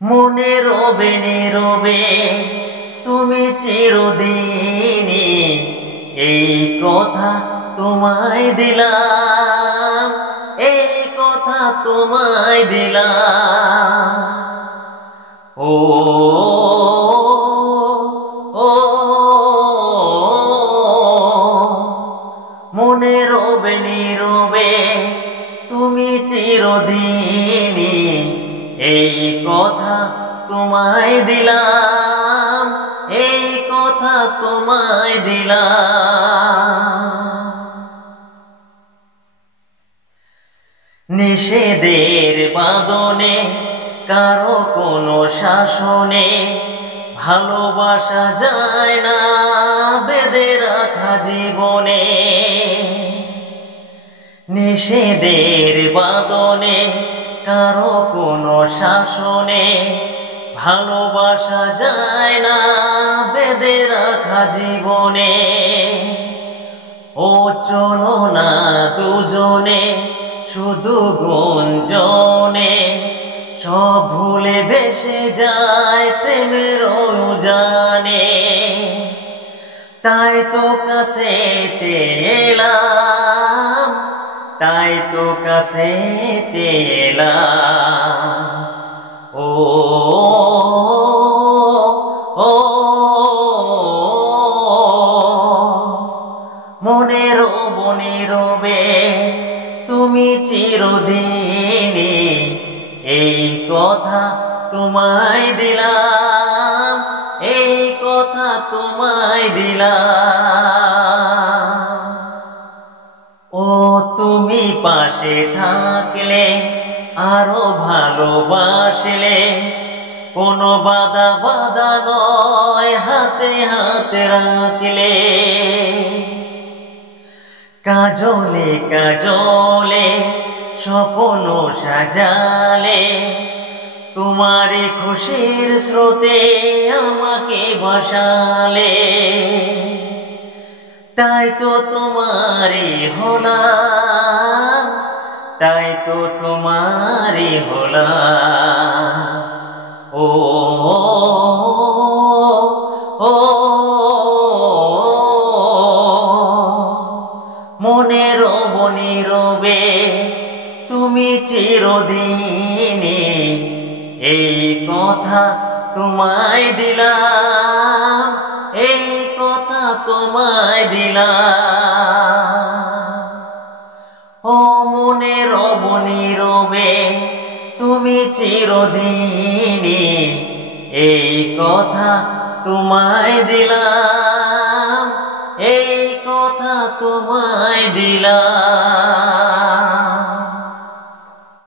মনে রবে নীরবে তুমি চিরদিনই, এই কথা তোমায় দিলাম, এই কথা তোমায় দিলাম। ও ও মনে রবে নীরবে তুমি চিরদিনই, এই কথা তোমায় দিলাম, এই কথা তোমায় দিলাম। নিষেধের বাঁধনে কারো কোনো শাসনে ভালোবাসা যায় না বেঁধে রাখা জীবনে। নিষেধের বাঁধনে কারো কোনো শাসনে ভালোবাসা যায় না বেঁধে রাখা জীবনে। ও চলো না দুজনে শুধু গুঞ্জনে, সব ভুলে ভেসে যায় প্রেমের উজানে। তাই তো কাছেতে এলাম, তাই তো কাছেতে এলাম। ও ও মনে রব নীরবে তুমি চিরদিনই, এই কথা তোমায় দিলাম, এই কথা তোমায় দিলাম। ও তুমি পাশে থাকলে আরো ভালোবাসলে, কোনো বাধা বাধা নয় হাতে হাতে রাখলে। কাজলে কাজলে স্বপ্ন সাজালে, তোমারে খুশির স্রোতে আমাকে ভাসালে। তাই তো তোমারে হলাম, তাই তো তোমারে হলাম। ও ও মনে রব নীরবে তুমি চিরদিনই, এই কথা তোমায় দিলাম, এই কথা তোমায় দিলাম। ও মনে রব নীরবে তুমি চিরদিনই, এই কথা তোমায় দিলাম, এই কথা তোমায় দিলাম।